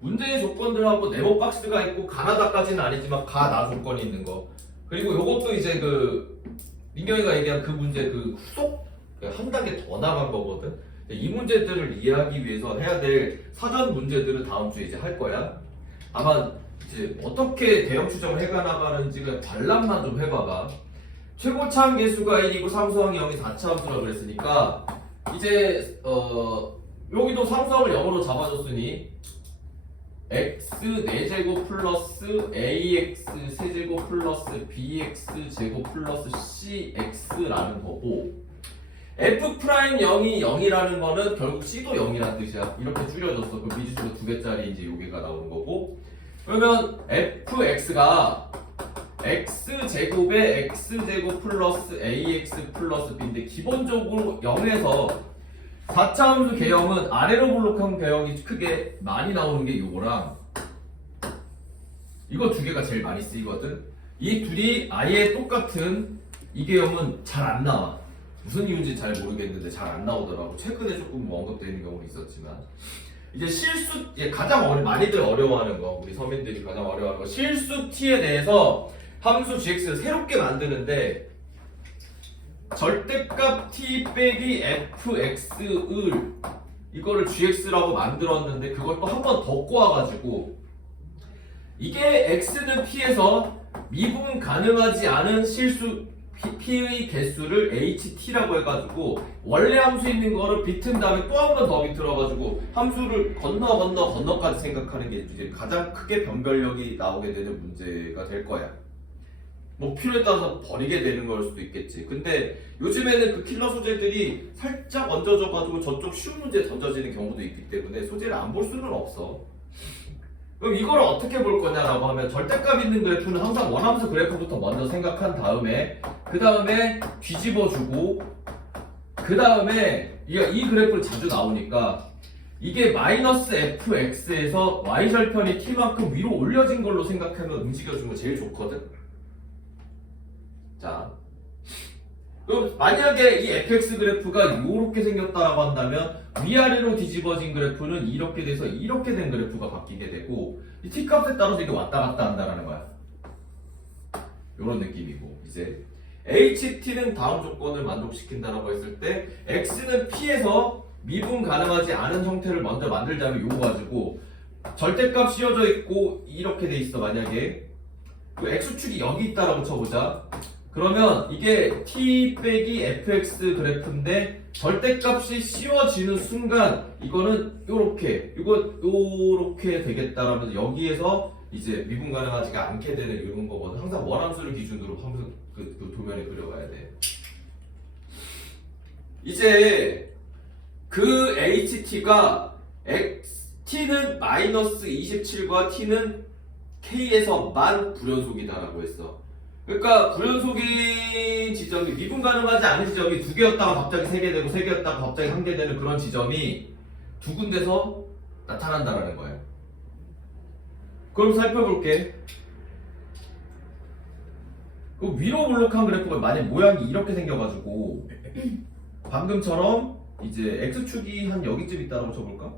문제의 조건들하고 네모 박스가 있고 가나다까지는 아니지만 가나 조건이 있는 거. 그리고 요것도 이제 그 민경이가 얘기한 그 문제 그 후속 한 단계 더 나간 거거든. 이 문제들을 이해하기 위해서 해야 될 사전 문제들을 다음 주에 이제 할 거야. 아마 이제 어떻게 대형 추정을 해가나가는지 그 관람만 좀 해봐봐. 최고차함 개수가 1이고 상수항이 0이 4차함수라 그랬으니까 이제 여기도 상수항을 0으로 잡아줬으니 x 4제곱 플러스 ax 세제곱 플러스 bx 제곱 플러스 cx라는 거고 f 프라임 0이 0이라는 거는 결국 c도 0이라는 뜻이야. 이렇게 줄여줬어. 그 미지수가 2개짜리 이제 요게가 나오는 거고 그러면 fx가 x제곱에 x제곱 플러스 ax 플러스 b인데 기본적으로 0에서 4차 함수 개형은 아래로 블록한 개형이 크게 많이 나오는 게 요거랑 이거 두 개가 제일 많이 쓰이거든. 이 둘이 아예 똑같은 이 개형은 잘 안 나와. 무슨 이유인지 잘 모르겠는데 잘 안 나오더라고. 최근에 조금 뭐 언급되는 경우는 있었지만 이제 실수 가장 많이들 어려워하는 거 우리 서민들이 가장 어려워하는 거 실수 t에 대해서 함수 gx를 새롭게 만드는데 절대값 t 빼기 fx을 이거를 gx라고 만들었는데 그걸 또 한 번 더 꼬아가지고 이게 x는 p에서 미분 가능하지 않은 실수 p의 개수를 ht라고 해가지고 원래 함수 있는 거를 비튼 다음에 또 한 번 더 비틀어가지고 함수를 건너까지 생각하는 게 이제 가장 크게 변별력이 나오게 되는 문제가 될 거야. 뭐 필요에 따라서 버리게 되는 걸 수도 있겠지. 근데 요즘에는 그 킬러 소재들이 살짝 얹어져가지고 저쪽 쉬운 문제 던져지는 경우도 있기 때문에 소재를 안 볼 수는 없어. 그럼 이걸 어떻게 볼 거냐라고 하면 절대값 있는 그래프는 항상 원함수 그래프부터 먼저 생각한 다음에 그 다음에 뒤집어주고 그 다음에 이 그래프를 자주 나오니까 이게 마이너스 fx에서 y절편이 t만큼 위로 올려진 걸로 생각하면 움직여주면 제일 좋거든. 자, 그럼 만약에 이 fx 그래프가 이렇게 생겼다라고 한다면 위아래로 뒤집어진 그래프는 이렇게 돼서 이렇게 된 그래프가 바뀌게 되고 이 t값에 따라서 이게 왔다 갔다 한다는 거야. 이런 느낌이고 이제 ht는 다음 조건을 만족시킨다라고 했을 때 x는 p에서 미분 가능하지 않은 형태를 먼저 만들자면 요거 가지고 절대값 씌워져 있고 이렇게 돼 있어. 만약에 그 x축이 여기 있다라고 쳐보자. 그러면 이게 t 빼기 fx 그래프인데 절대값이 씌워지는 순간 이거는 요렇게 되겠다라면서 여기에서 이제 미분 가능하지가 않게 되는 이런 거거든. 항상 원함수를 기준으로 항상 그 도면에 그려가야 돼. 이제 그 ht가 t는 마이너스 27과 t는 k에서만 불연속이다라고 했어. 그러니까 불연속인 지점이 미분 가능하지 않은 지점이 2개였다가 갑자기 3개 되고 3개였다가 갑자기 1개 되는 그런 지점이 두 군데서 나타난다라는 거예요. 그럼 살펴볼게. 그 위로 블록한 그래프가 만약 모양이 이렇게 생겨가지고 방금처럼 이제 x축이 한 여기쯤 있다고 쳐볼까?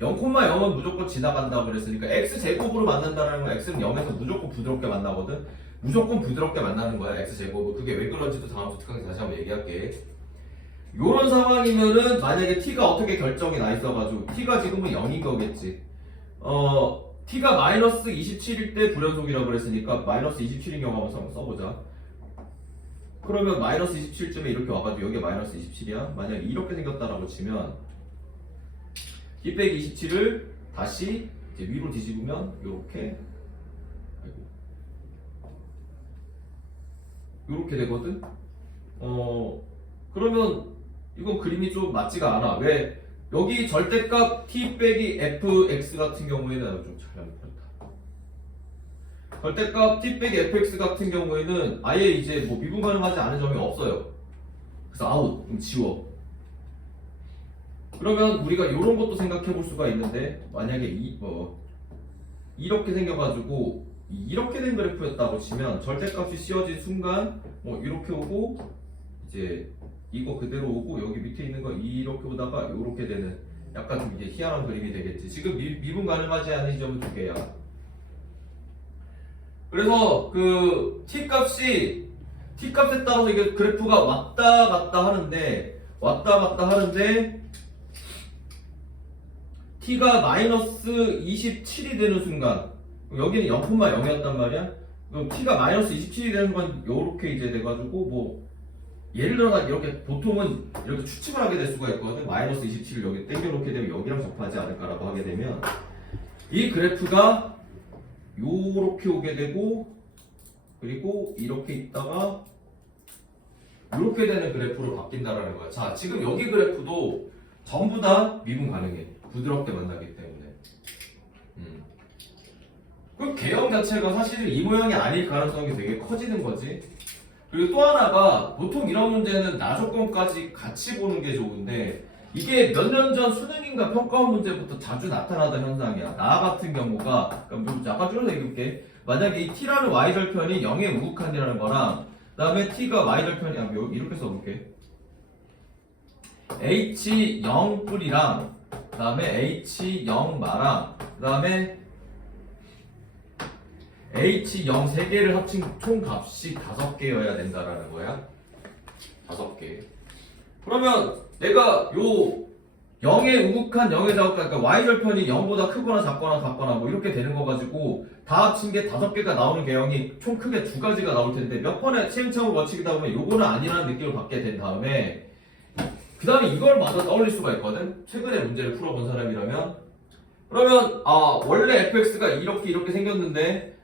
0,0은 무조건 지나간다고 그랬으니까 x제곱으로 만난다는 건 x는 0에서 무조건 부드럽게 만나거든. 무조건 부드럽게 만나는 거야 x제곱은. 그게 왜 그런지도 다음 주 특강에서 다시 한번 얘기할게. 요런 상황이면은 만약에 t가 어떻게 결정이 나 있어가지고 t가 지금은 0인 거겠지. t가 마이너스 27일 때 불연속이라고 그랬으니까 마이너스 27인 경우 한번 써보자. 그러면 마이너스 27쯤에 이렇게 와가지고 여기가 마이너스 27이야. 만약에 이렇게 생겼다라고 치면 t 빼기 27을 다시 이제 위로 뒤집으면 요렇게 요렇게 되거든. 그러면 이건 그림이 좀 맞지가 않아. 왜? 여기 절대값 t 빼기 fx 같은 경우에는 좀 잘못했다. 절대값 t 빼기 fx 같은 경우에는 아예 이제 뭐 미분 가능하지 않은 점이 없어요. 그래서 아웃, 지워. 그러면 우리가 이런 것도 생각해 볼 수가 있는데 만약에 이렇게 생겨가지고 이렇게 된 그래프였다고 치면 절대값이 씌워진 순간 이렇게 오고 이제 이거 그대로 오고 여기 밑에 있는 거 이렇게 오다가 이렇게 되는 약간 좀 이게 희한한 그림이 되겠지. 지금 미분 가능하지 않은 지점은 두 개야. 그래서 그 t 값에 따라서 이게 그래프가 왔다 갔다 하는데 t가 마이너스 27이 되는 순간 여기는 0,0이었단 말이야. 그럼 t가 마이너스 27이 되는 순간 요렇게 이제 돼가지고 뭐 예를 들어서 이렇게 보통은 이렇게 추측을 하게 될 수가 있거든. 마이너스 27을 여기 땡겨놓게 되면 여기랑 접하지 않을까라고 하게 되면 이 그래프가 요렇게 오게 되고 그리고 이렇게 있다가 이렇게 되는 그래프로 바뀐다라는 거야. 자, 지금 여기 그래프도 전부 다 미분 가능해. 부드럽게 만나기 때문에. 그 개형 자체가 사실은 이 모양이 아닐 가능성이 되게 커지는 거지. 그리고 또 하나가 보통 이런 문제는 나조건까지 같이 보는 게 좋은데 이게 몇 년 전 수능인가 평가원 문제부터 자주 나타나던 현상이야. 나 같은 경우가 그럼 약간 줄여서 얘기할게. 만약에 이 t라는 y절편이 0의 우극한이라는 거랑 그 다음에 t가 y절편이 이렇게 써볼게. h0 뿔이랑 그 다음에 h0 마랑 그 다음에 h0 3개를 합친 총 값이 5개여야 된다라는 거야. 5개. 그러면 내가 요 0의 우극한 0의 자극한 그러니까 y절편이 0보다 크거나 작거나 같거나 뭐 이렇게 되는 거 가지고 다 합친 게 5개가 나오는 개형이 총 크게 2가지가 나올 텐데 몇 번의 시행착오 거치다 보면 요거는 아니라는 느낌을 받게 된 다음에 그 다음에 이걸 마저 떠올릴 수가 있거든. 최근에 문제를 풀어본 사람이라면 그러면 원래 fx가 이렇게 생겼는데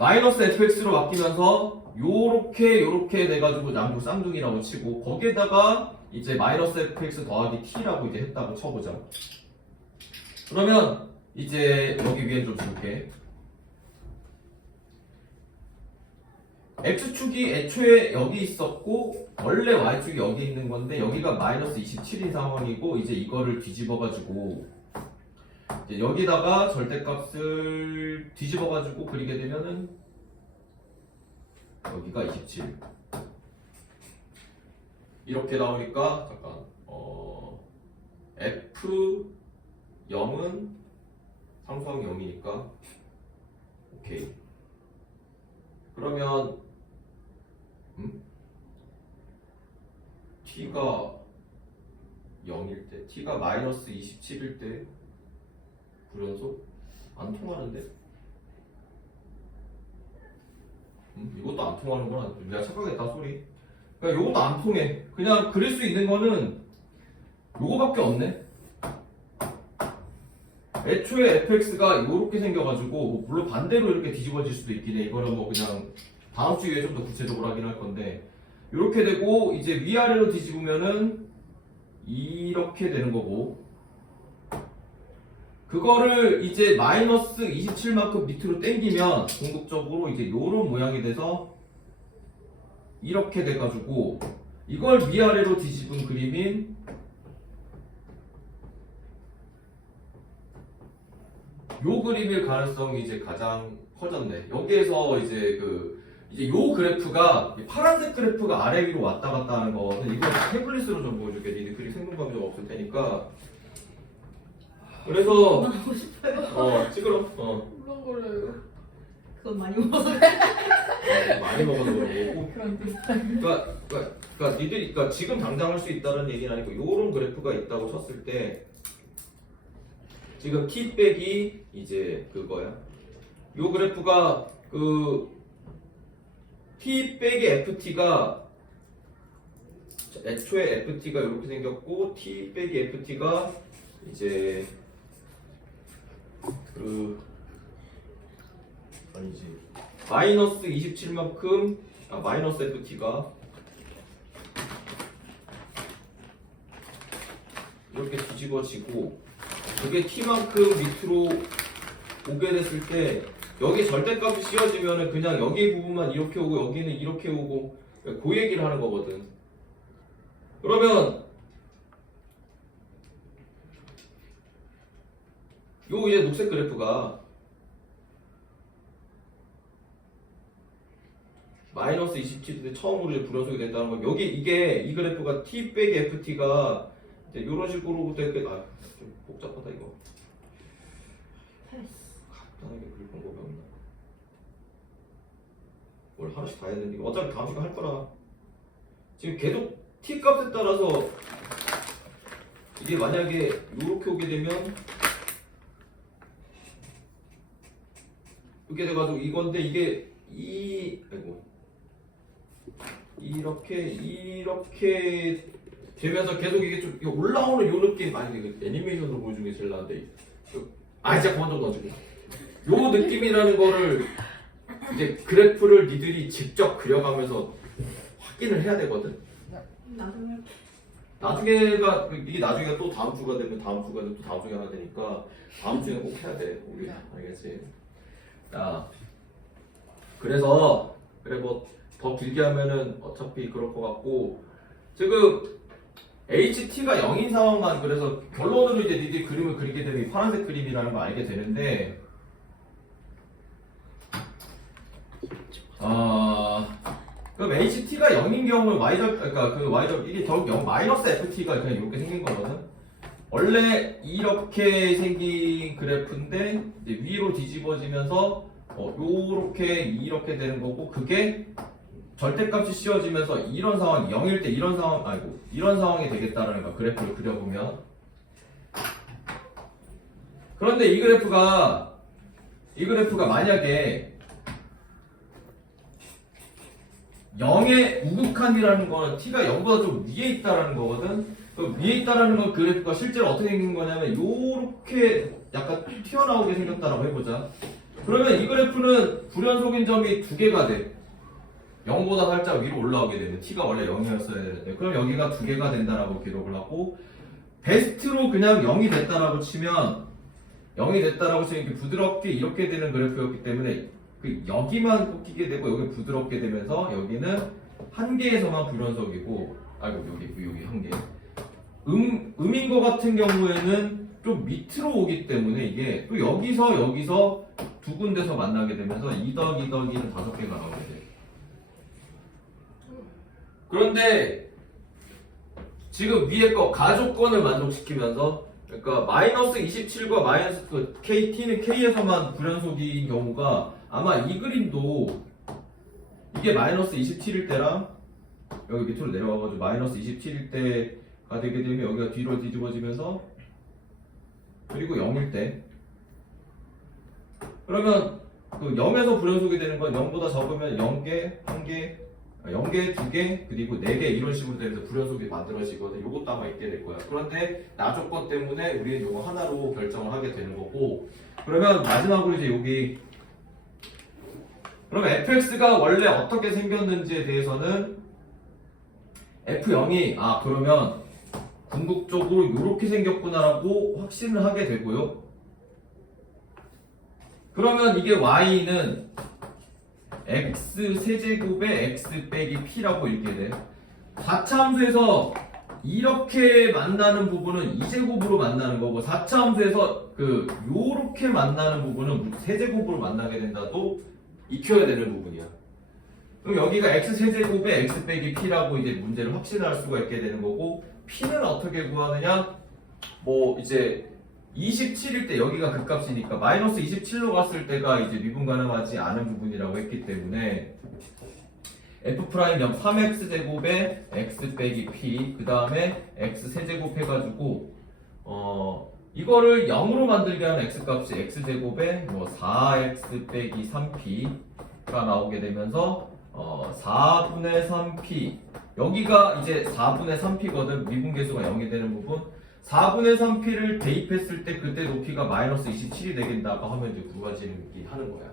마이너스 fx로 바뀌면서 요렇게 돼가지고 양쪽 쌍둥이라고 치고 거기에다가 이제 마이너스 fx 더하기 t라고 이제 했다고 쳐보자. 그러면 이제 여기 위에 좀 줄게. x축이 애초에 여기 있었고 원래 y축이 여기 있는 건데 여기가 마이너스 27인 상황이고 이제 이거를 뒤집어가지고 이제 여기다가 절대값을 뒤집어가지고 그리게 되면은 여기가 27 이렇게 나오니까 잠깐 F0은 상수항 0이니까 오케이. 그러면 t가 0일 때 t가 마이너스 27일 때 불연속? 안 통하는데? 이것도 안 통하는구나. 내가 착각했다 소리. 그러니까 이것도 안 통해. 그냥 그릴 수 있는 거는 요거밖에 없네. 애초에 fx가 이렇게 생겨가지고 뭐 물론 반대로 이렇게 뒤집어질 수도 있긴 해. 이거는 뭐 그냥 다음 주에 좀 더 구체적으로 하긴 할 건데 이렇게 되고 이제 위아래로 뒤집으면은 이렇게 되는 거고 그거를 이제 마이너스 27만큼 밑으로 당기면 궁극적으로 이제 요런 모양이 돼서 이렇게 돼가지고 이걸 위아래로 뒤집은 그림인 요 그림일 가능성이 이제 가장 커졌네. 여기에서 이제 이제 요 그래프가 파란색 그래프가 아래 위로 왔다 갔다 하는 거거든. 이거 태블릿으로 좀 보여줄게. 니네 그림 생각감이 좀 없을 테니까. 그래서 하고 싶어요. 찌그러. 울렁거려요. 그건 많이 먹어서 많이 먹어도 그러고. 그런 비슷한. 그러니까 니들이 지금 당장 할 수 있다는 얘기는 아니고 요런 그래프가 있다고 쳤을 때 지금 t 빼기 이제 그거야. 요 그래프가 t 빼기 ft가 애초에 ft가 이렇게 생겼고 t 빼기 ft가 이제 아니지 마이너스 27만큼 마이너스 ft가 이렇게 뒤집어지고 그게 t만큼 밑으로 오게 됐을 때 여기 절대값이 씌워지면은 그냥 여기 부분만 이렇게 오고 여기는 이렇게 오고 그 얘기를 하는 거거든. 그러면 요 이제 녹색 그래프가 마이너스 27인데 처음으로 이제 불연속이 된다는 건 여기 이 그래프가 t 빼기 ft가 이제 이런 식으로 되게 좀 복잡하다 이거. 간단하게 그릴 방법이 없나? 뭘 하나씩 다 해야 되는데 이거 어차피 다음 시간 할 거라. 지금 계속 t 값에 따라서 이게 만약에 이렇게 오게 되면 이렇게 돼가지고 이건데 이게 아이고 이렇게 되면서 계속 이게 좀 올라오는 요 느낌 아니 이거 애니메이션으로 보여준 게 제일 나은데 진짜 그만 좀 넣어주고 요 느낌이라는 거를 이제 그래프를 니들이 직접 그려가면서 확인을 해야 되거든. 나중에 나중에가 이게 나중에 또 다음 주가 되면 다음 주가 되면 또 다음 주가 되니까 다음 주에는 꼭 해야 돼 우리. 알겠지? 자 그래서 그래 뭐 더 길게 하면은 어차피 그럴 것 같고 지금 HT가 0인 상황만 그래서 결론으로 이제 니들이 그림을 그리게 되면 이 파란색 그림이라는 걸 알게 되는데 그럼 HT가 0인 경우는 그러니까 그 y절 이게 결국 0 마이너스 FT가 그냥 이렇게 생긴 거거든. 원래 이렇게 생긴 그래프인데 이제 위로 뒤집어지면서 요렇게 이렇게 되는 거고 그게 절대값이 씌워지면서 이런 상황 0일 때 이런 상황이 되겠다라는 거 그래프를 그려보면. 그런데 이 그래프가 만약에 0의 우극한이라는 거는 t가 0보다 좀 위에 있다라는 거거든. 그 위에 있다라는 건 그래프가 실제로 어떻게 생긴 거냐면 요렇게 약간 튀어나오게 생겼다라고 해보자. 그러면 이 그래프는 불연속인 점이 두 개가 돼. 0보다 살짝 위로 올라오게 되면 t가 원래 0이었어야 되는데 그럼 여기가 두 개가 된다라고 기록을 하고 베스트로 그냥 0이 됐다라고 치면 이렇게 부드럽게 이렇게 되는 그래프였기 때문에 그 여기만 꺾이게 되고 여기 부드럽게 되면서 여기는 한 개에서만 불연속이고 여기 한 개. 음인 거 같은 경우에는 좀 밑으로 오기 때문에 이게 또 여기서 두 군데서 만나게 되면서 2 더하기 2는 5개가 나오게 돼. 그런데 지금 위에 거 가조건을 만족시키면서 그러니까 마이너스 27과 마이너스 t는 k에서만 불연속인 경우가 아마 이 그림도 이게 마이너스 27일 때랑 여기 밑으로 내려와가지고 마이너스 27일 때가 되게 되면 여기가 뒤로 뒤집어지면서 그리고 0일 때 그러면 그 0에서 불연속이 되는 건 0보다 적으면 0개, 1개, 0개, 2개, 그리고 4개 이런 식으로 되면서 불연속이 만들어지거든. 요것도 아마 있게 될 거야. 그런데 나 조건 때문에 우리는 요거 하나로 결정을 하게 되는 거고 그러면 마지막으로 이제 여기 그럼 fx가 원래 어떻게 생겼는지에 대해서는 f0이 그러면 궁극적으로 이렇게 생겼구나라고 확신을 하게 되고요. 그러면 이게 y는 x 세제곱에 x 빼기 p라고 읽게 돼. 4차 함수에서 이렇게 만나는 부분은 2제곱으로 만나는 거고 4차 함수에서 요렇게 만나는 부분은 세제곱으로 만나게 된다도 익혀야 되는 부분이야. 그럼 여기가 x 세제곱에 x 빼기 p라고 이제 문제를 확신할 수가 있게 되는 거고 p는 어떻게 구하느냐? 뭐 이제 27일 때 여기가 극값이니까 마이너스 27로 갔을 때가 이제 미분 가능하지 않은 부분이라고 했기 때문에 f'0 3x 제곱에 x 빼기 p 그 다음에 x 세제곱 해가지고 이거를 0으로 만들게 하는 x값이 x제곱에 뭐 4x 빼기 3p가 나오게 되면서 4분의 3p 여기가 이제 4분의 3p거든. 미분계수가 0이 되는 부분 4분의 3p를 대입했을 때 그때 높이가 마이너스 27이 되겠다고 하면 이제 구해지는 하는 거야.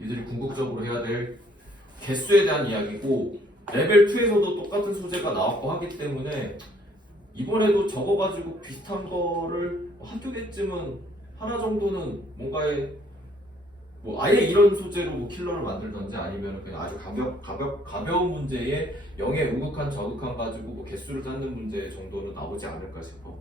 이들이 궁극적으로 해야 될 개수에 대한 이야기고 레벨 2에서도 똑같은 소재가 나왔고 하기 때문에 이번에도 저거 가지고 비슷한 거를 한두 개쯤은 하나 정도는 뭔가에 뭐 아예 이런 소재로 뭐 킬러를 만들던지 아니면 그냥 아주 가벼운 문제에 0의 우극한 저극한 가지고 뭐 개수를 찾는 문제 정도는 나오지 않을까 싶어.